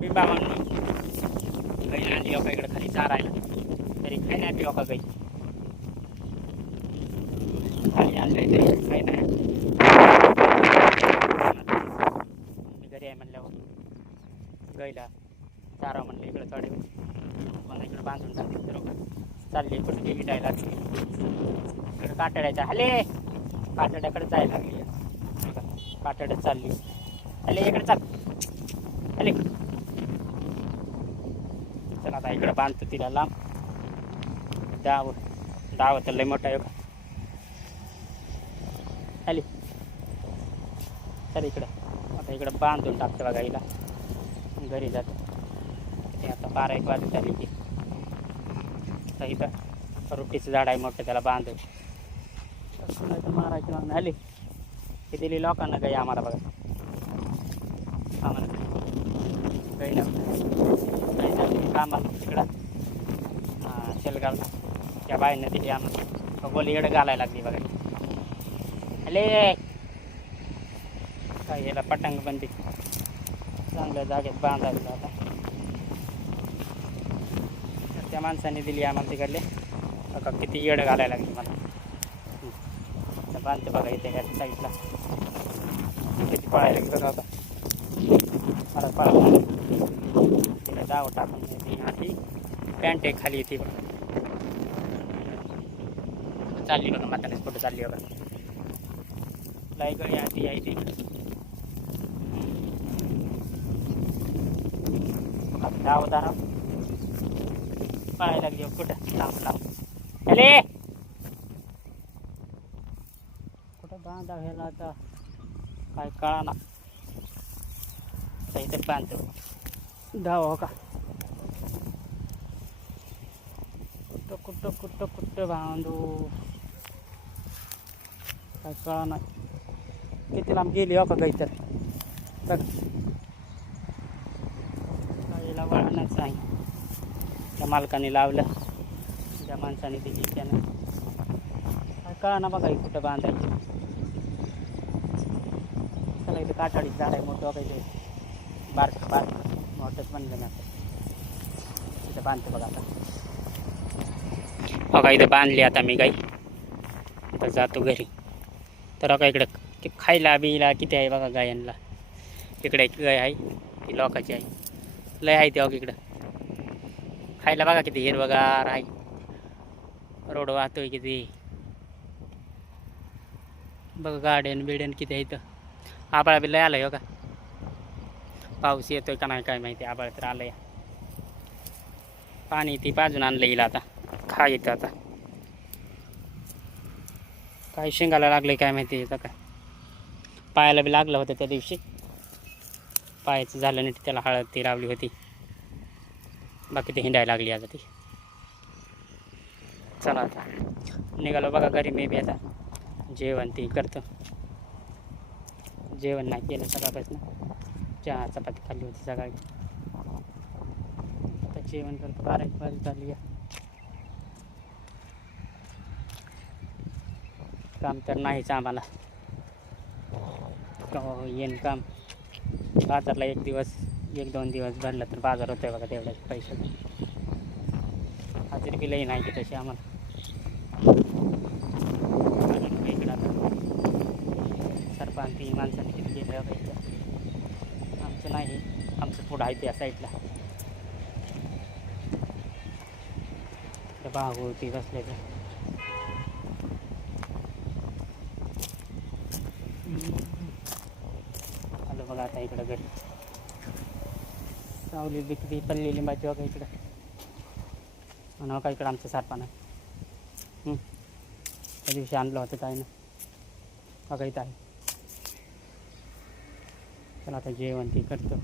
बिंबा म्हणून गाई आणली हो का इकडं खाली चारायला तरी काही नाही पिवा का गाई खाली आणलंय तरी काही नाही. मी घरी आहे म्हणल्यावर गाईला चारा म्हणलं इकडं चढे मला इकडं बांधून टाकले तर चालली कुठे विटायला इकडं काटाड्याच्या हले काटाड्याकडे जायला लागली काटाड्यात चालली हले इकडे चाल हले चला आता इकडं बांधतो तिला लांब डाव तर लय मोठा आहे का हले चल इकडं आता इकडं बांधून टाकतो बघा हिला घरी जातो ते आता 12-1 वाजत झाली की आता इथं रुटीचं झाड आहे मोठं त्याला बांधू मारायची मागणं आली की दिली लोकांना गाई आम्हाला बघा आम्हाला गाईला कामाला तिकडं शेलगावला त्या बाईनं दिली आम्हाला बोली एवढं घालायला लागली बघा अले काय याला पटंग बंदी चांगल्या जागेत बांधायला आता त्या माणसाने दिली आम्हाला तिकडले बघा किती येडं घालायला लागली मला बांधते बघा इथे ह्या साईडला किती पळायला लागली बघा आता मला पळा तिला डाव टाकून ती हाती पॅन्ट आहे खाली येते बघा चालली बघा म्हाताने कुठं चालली बघा लाई गळी आधी आहे ती डाव दारा पळायला लागली कुठं लांब लांब अरे कुठं बांधा घ्यायला आता काय कळा ना इथे बांधतो धाव हो का कुठं कुठं कुठं कुठं बांधू काय कळा ना किती लांब गेली हो का गाई तर बघ गाईला वळणच नाही त्या मालकाने लावलं त्या माणसाने दिली त्यानं काय कळा ना बघा कुठं बांधायची चला इथं काठाडी झाड आहे मोठं काही बारक मोठंच बनलं ना इथं बांधतो बघा आता बघा इथं बांधली आता मी गाई आता जातो घरी तर बघा इकडं खायला बिला किती आहे बघा गायांना इकडे एक गाय आहे ती लोकाची आहे लय आहे ती बघा इकडं खायला बघा किती हिरवगार आहे रोड वाहतोय किती बघा गार्डन बिडन किती आहे इथं आबाळ बी लय आलंय हो का पाऊस येतोय का नाही काय माहिती आबाळ तर आलंय पाणी ती पाजून आणलं येईल आता खा येतं आता काय शेंगाला लागले काय माहिती येतं काय पायाला बी लागलं होतं त्या दिवशी पायाचं झालं नाही त्याला हळद ती लावली होती बाकी ते हिंडायला लागली आता ती चला आता निघालो बघा घरी मी बी आता जेवण ती करतो जेवण नाही केलं सकाळपासून चहा चपाती खाल्ली होती सकाळी आता जेवण करतो 12-1 वाजत झाली काम तर नाहीच आम्हाला येईन काम बाजारला 1-2 दिवस भरलं तर बाजार होतोय बघा तेवढ्याच पैसे हजेरी बी लई नाही की तशी आम्हाला इकडं आता सरपंच माणसाने किती गेलं पाहिजे आमचं नाही आमचं पुढं आहे त्या साईडला भाऊ ती बसले आलो बघा आता इकडं घरी सावली बिकली पल्ली लिंबाची बघा इकडं आणि का इकडं आमचं सारपण आहे त्या दिवशी आणलं होतं काय ना बघा इथं आहे चला आता जेवण ती करतो